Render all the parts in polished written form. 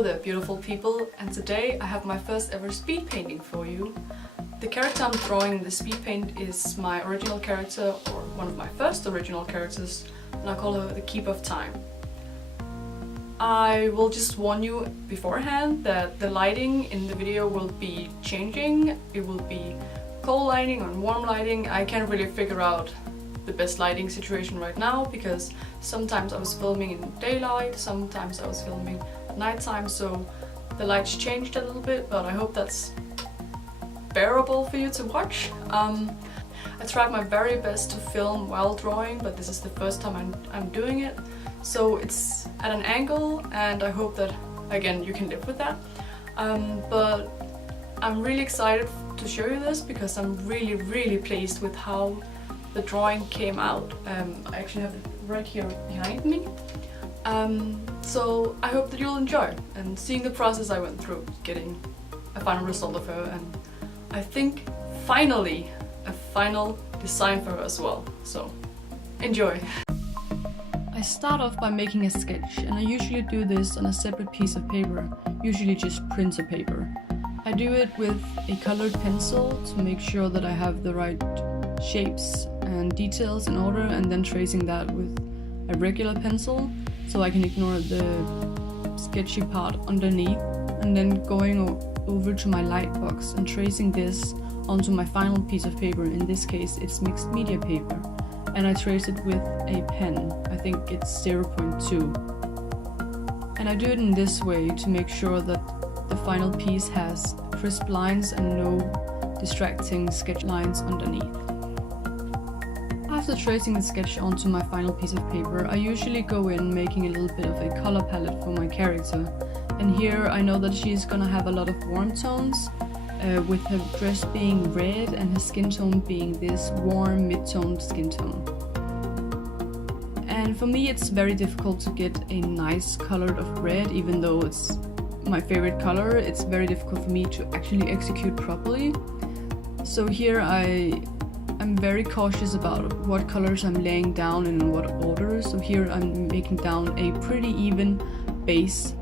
Hello there, beautiful people, and today I have my first ever speed painting for you. The character I'm drawing in the speed paint is my original character, or one of my first original characters, and I call her the Keeper of Time. I will just warn you beforehand that the lighting in the video will be changing. It will be cold lighting or warm lighting. I can't really figure out the best lighting situation right now because sometimes I was filming in daylight, sometimes I was filming at nighttime, so the lights changed a little bit, but I hope that's bearable for you to watch. I tried my very best to film while drawing, but this is the first time I'm doing it, so it's at an angle, and I hope that, again, you can live with that. But I'm really excited to show you this because I'm really pleased with how the drawing came out. I actually have it right here behind me. So I hope that you'll enjoy and seeing the process I went through getting a final result of her, and I think finally a final design for her as well. So enjoy! I start off by making a sketch, and I usually do this on a separate piece of paper, usually just printer paper. I do it with a colored pencil to make sure that I have the right shapes and details in order, and then tracing that with a regular pencil so I can ignore the sketchy part underneath, and then going over to my light box and tracing this onto my final piece of paper. In this case it's mixed media paper, and I trace it with a pen. I think it's 0.2, and I do it in this way to make sure that the final piece has crisp lines and no distracting sketch lines underneath. After tracing the sketch onto my final piece of paper, I usually go in making a little bit of a color palette for my character. And here I know that she's gonna have a lot of warm tones, with her dress being red and her skin tone being this warm mid-toned skin tone. And for me it's very difficult to get a nice color of red, even though it's my favorite color. It's very difficult for me to actually execute properly. So here I'm very cautious about what colors I'm laying down and in what order. So here I'm making down a pretty even base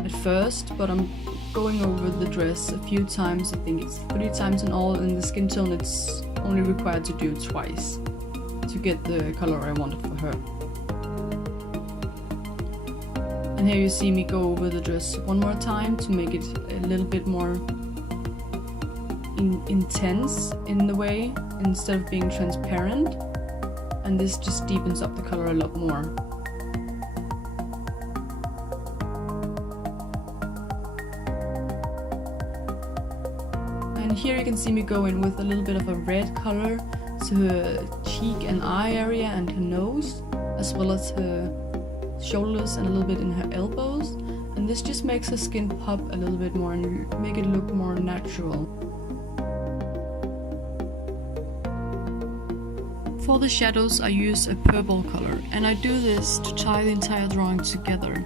at first, but I'm going over the dress a few times. I think it's 3 times in all, and the skin tone it's only required to do twice to get the color I wanted for her. And here you see me go over the dress one more time to make it a little bit more intense in the way, instead of being transparent, and this just deepens up the color a lot more. And here you can see me go in with a little bit of a red color to her cheek and eye area and her nose, as well as her shoulders and a little bit in her elbows, and this just makes her skin pop a little bit more and make it look more natural. For the shadows I use a purple color, and I do this to tie the entire drawing together.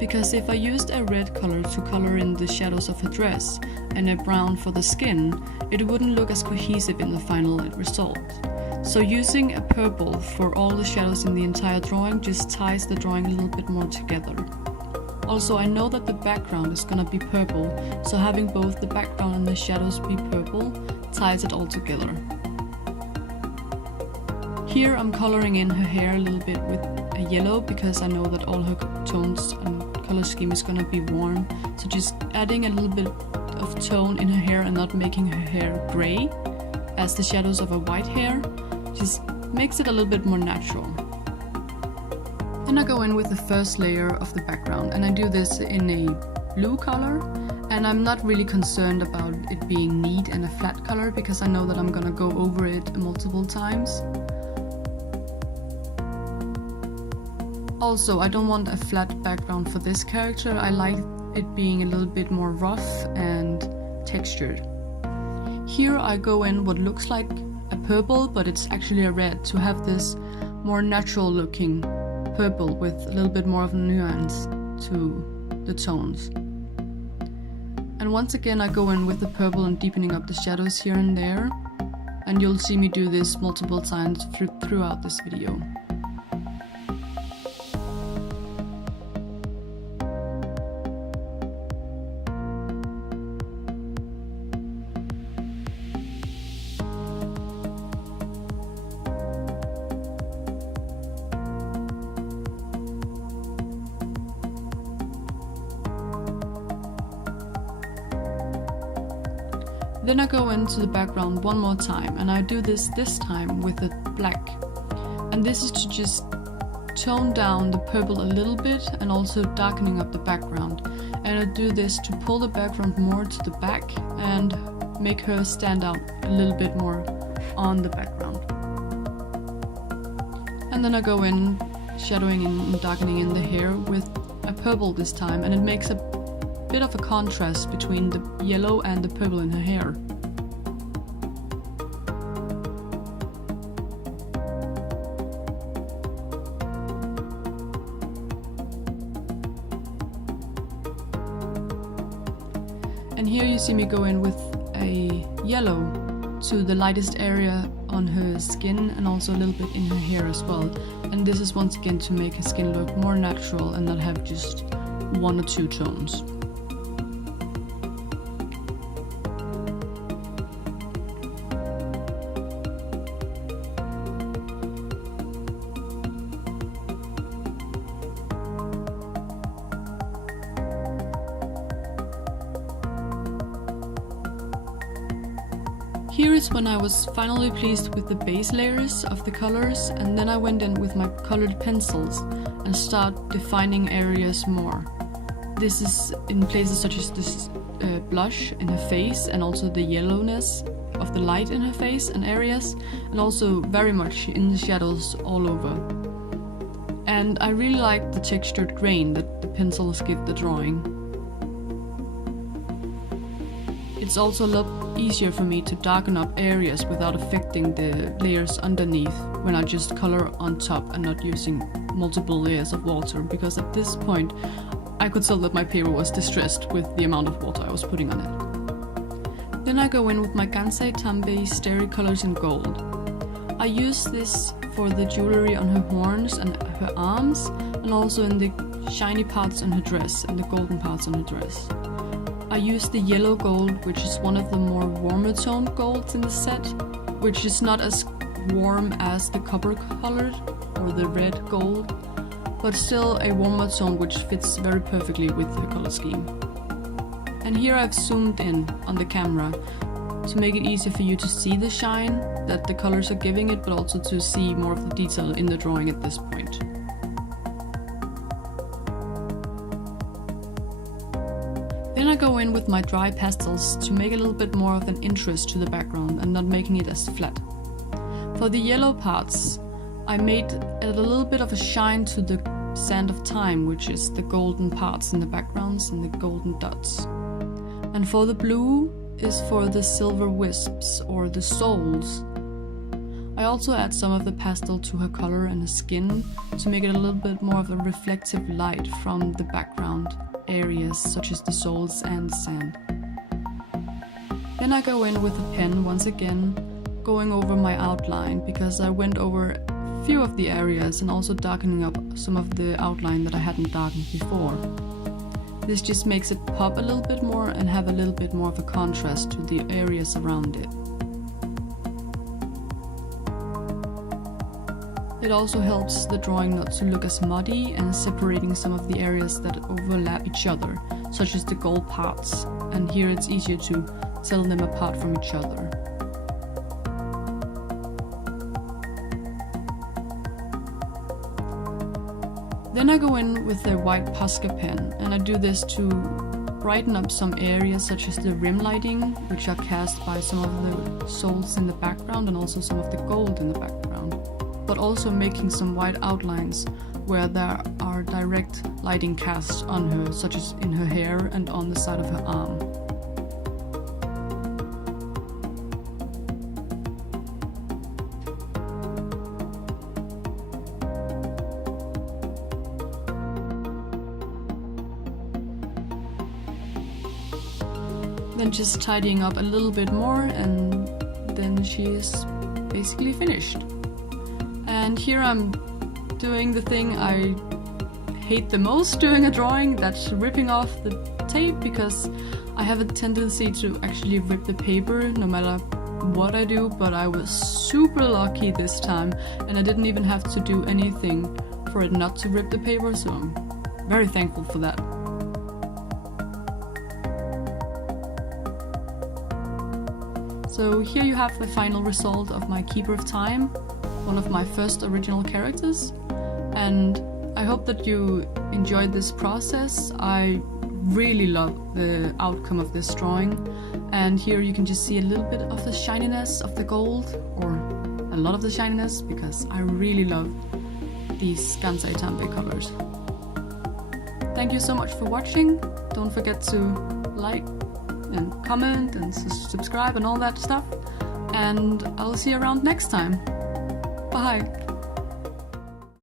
Because if I used a red color to color in the shadows of her dress and a brown for the skin, it wouldn't look as cohesive in the final result. So using a purple for all the shadows in the entire drawing just ties the drawing a little bit more together. Also, I know that the background is gonna be purple, so having both the background and the shadows be purple ties it all together. Here I'm coloring in her hair a little bit with a yellow because I know that all her tones and color scheme is gonna be warm. So just adding a little bit of tone in her hair and not making her hair gray as the shadows of her white hair just makes it a little bit more natural. Then I go in with the first layer of the background, and I do this in a blue color, and I'm not really concerned about it being neat and a flat color because I know that I'm gonna go over it multiple times. Also, I don't want a flat background for this character. I like it being a little bit more rough and textured. Here I go in what looks like a purple, but it's actually a red, to have this more natural looking purple with a little bit more of a nuance to the tones. And once again I go in with the purple and deepening up the shadows here and there, and you'll see me do this multiple times throughout this video. Then I go into the background one more time, and I do this time with the black. And this is to just tone down the purple a little bit and also darkening up the background. And I do this to pull the background more to the back and make her stand out a little bit more on the background. And then I go in shadowing and darkening in the hair with a purple this time, and it makes a bit of a contrast between the yellow and the purple in her hair. And here you see me go in with a yellow to the lightest area on her skin and also a little bit in her hair as well. And this is once again to make her skin look more natural and not have just one or two tones. Here is when I was finally pleased with the base layers of the colors, and then I went in with my colored pencils and start defining areas more. This is in places such as this blush in her face, and also the yellowness of the light in her face and areas, and also very much in the shadows all over. And I really like the textured grain that the pencils give the drawing. It's also a lot easier for me to darken up areas without affecting the layers underneath when I just color on top and not using multiple layers of water, because at this point I could tell that my paper was distressed with the amount of water I was putting on it. Then I go in with my Gansei Tambei Starry Colors in Gold. I use this for the jewelry on her horns and her arms, and also in the shiny parts on her dress and the golden parts on her dress. I use the yellow gold, which is one of the more warmer toned golds in the set, which is not as warm as the copper colored or the red gold, but still a warmer tone which fits very perfectly with the color scheme. And here I've zoomed in on the camera to make it easier for you to see the shine that the colors are giving it, but also to see more of the detail in the drawing at this point. Then I go in with my dry pastels to make a little bit more of an interest to the background and not making it as flat. For the yellow parts, I made a little bit of a shine to the sand of time, which is the golden parts in the backgrounds and the golden dots. And for the blue is for the silver wisps or the souls. I also add some of the pastel to her color and her skin to make it a little bit more of a reflective light from the background areas such as the souls and the sand. Then I go in with a pen once again, going over my outline because I went over a few of the areas and also darkening up some of the outline that I hadn't darkened before. This just makes it pop a little bit more and have a little bit more of a contrast to the areas around it. It also helps the drawing not to look as muddy and separating some of the areas that overlap each other, such as the gold parts, and here it's easier to tell them apart from each other. Then I go in with a white Posca pen, and I do this to brighten up some areas such as the rim lighting, which are cast by some of the souls in the background and also some of the gold in the background, but also making some white outlines where there are direct lighting cast on her, such as in her hair and on the side of her arm. Then just tidying up a little bit more, and then she is basically finished. And here I'm doing the thing I hate the most doing a drawing, that's ripping off the tape, because I have a tendency to actually rip the paper no matter what I do, but I was super lucky this time and I didn't even have to do anything for it not to rip the paper, so I'm very thankful for that. So here you have the final result of my Keeper of Time, one of my first original characters, and I hope that you enjoyed this process. I really love the outcome of this drawing, and here you can just see a little bit of the shininess of the gold, or a lot of the shininess, because I really love these Kansai Tambe colors. Thank you so much for watching. Don't forget to like and comment and subscribe and all that stuff, and I'll see you around next time. Bye!